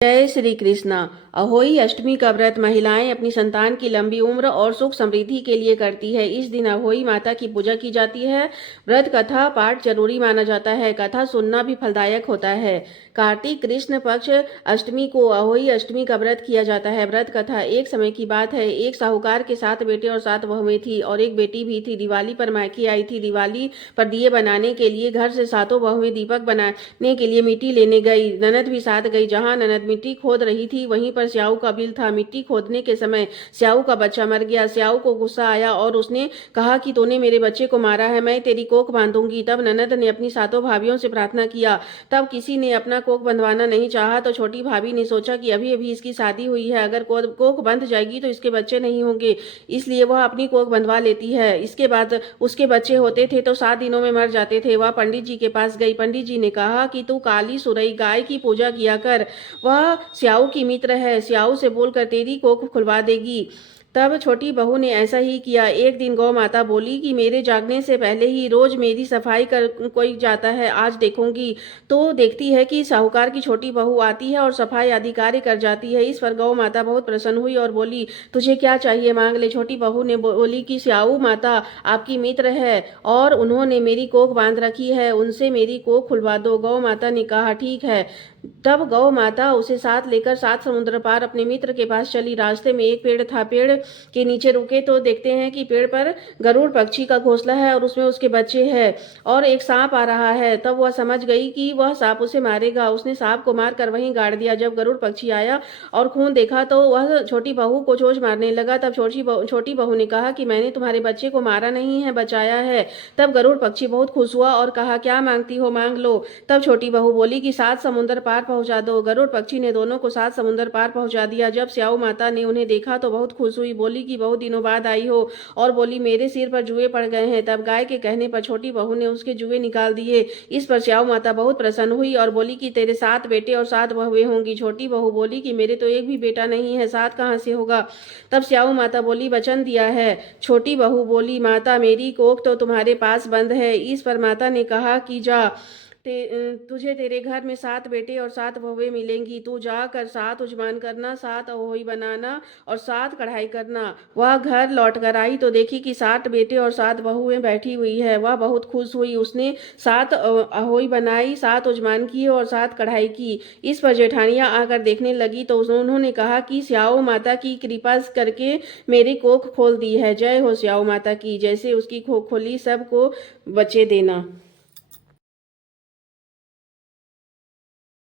जय श्री कृष्णा। अहोई अष्टमी का व्रत महिलाएं अपनी संतान की लंबी उम्र और सुख समृद्धि के लिए करती है। इस दिन अहोई माता की पूजा की जाती है। व्रत कथा पाठ जरूरी माना जाता है। कथा सुनना भी फलदायक होता है। कार्तिक कृष्ण पक्ष अष्टमी को अहोई अष्टमी का व्रत किया जाता है। व्रत कथा एक समय की बात है। एक साहूकार के 7 बेटे और 7 बहुएं थी और एक बेटी भी थी। दिवाली पर मायके आई थी। दिवाली पर दिए बनाने के लिए घर से 7 बहुएं दीपक बनाने के लिए मिट्टी लेने गई। ननद भी साथ गई। जहां ननद मिट्टी खोद रही थी वहीं पर स्याऊ का बिल था। मिट्टी खोदने के समय स्याऊ का बच्चा मर गया। स्याऊ को गुस्सा आया और उसने कहा कि तूने मेरे बच्चे को मारा है, मैं तेरी कोख बांधूंगी। तब ननद ने अपनी 7 भाभियों से प्रार्थना किया। तब किसी ने अपना कोख बंधवाना नहीं चाहा तो छोटी भाभी ने सोचा कि अभी अभी इसकी शादी हुई है, अगर कोख बंध जाएगी तो इसके बच्चे नहीं होंगे, इसलिए वह अपनी कोख बंधवा लेती है। इसके बाद उसके बच्चे होते थे तो 7 दिनों में मर जाते थे। वह पंडित जी के पास गई। पंडित जी ने कहा कि तू काली सुरई गाय की पूजा किया कर, वह स्याऊ की मित्र है, स्याऊ से बोलकर तेरी कोख खुलवा देगी। तब छोटी बहू ने ऐसा ही किया। एक दिन गौ माता बोली कि मेरे जागने से पहले ही रोज मेरी सफाई कर कोई जाता है, आज देखूंगी। तो देखती है कि साहूकार की छोटी बहू आती है और सफाई आदि कार्य कर जाती है। इस पर गौ माता बहुत प्रसन्न हुई और बोली, तुझे क्या चाहिए मांग ले। छोटी बहू ने बोली कि स्याऊ माता आपकी मित्र है और उन्होंने मेरी कोख बांध रखी है, उनसे मेरी कोख खुलवा दो। गौ माता ने कहा ठीक है। तब गौ माता उसे साथ लेकर 7 समुद्र पार अपने मित्र के पास चली। रास्ते में एक पेड़ था। पेड़ के नीचे रुके तो देखते हैं कि पेड़ पर गरुड़ पक्षी का घोंसला है और उसमें उसके बच्चे हैं और एक सांप आ रहा है। तब वह समझ गई कि वह सांप उसे मारेगा। उसने सांप को मारकर वहीं गाड़ दिया। जब गरुड़ पक्षी आया और खून देखा तो वह छोटी बहू को चोंच मारने लगा। तब छोटी बहू ने कहा कि मैंने तुम्हारे बच्चे को मारा नहीं है, बचाया है। तब गरुड़ पक्षी बहुत खुश हुआ और कहा क्या मांगती हो, मांग लो। तब छोटी बहू बोली कि 7 समुद्र पार पहुंचा दो। गरुड़ पक्षी ने दोनों को 7 समुद्र पार पहुंचा दिया। जब स्याऊ माता ने उन्हें देखा तो बहुत खुश हुई। बोली कि बहुत दिनों बाद आई हो, और बोली मेरे सिर पर जुए पड़ गए हैं। तब गाय के कहने पर छोटी बहू ने उसके जुए निकाल दिए। इस पर स्याऊ माता बहुत प्रसन्न हुई और बोली कि तेरे 7 बेटे और 7 बहुएं होंगी। छोटी बहू बोली कि मेरे तो एक भी बेटा नहीं है, 7 कहाँ से होगा। तब स्याऊ माता बोली वचन दिया है। छोटी बहू बोली माता मेरी कोख तो तुम्हारे पास बंद है। इस पर माता ने कहा कि जा, तुझे तेरे घर में 7 बेटे और 7 बहुएं मिलेंगी। तू जाकर 7 उजमान करना, 7 अहोई बनाना और 7 कढ़ाई करना। वह घर लौट कर आई तो देखी कि 7 बेटे और 7 बहुएं बैठी हुई है। वह बहुत खुश हुई। उसने 7 अहोई बनाई, 7 उजमान किए और 7 कढ़ाई की। इस पर जेठानियां आकर देखने लगी तो उन्होंने कहा कि स्याऊ माता की कृपा करके मेरी कोख खोल दी है। जय हो स्याऊ माता की। जैसे उसकी कोख खोली सबको बच्चे देना।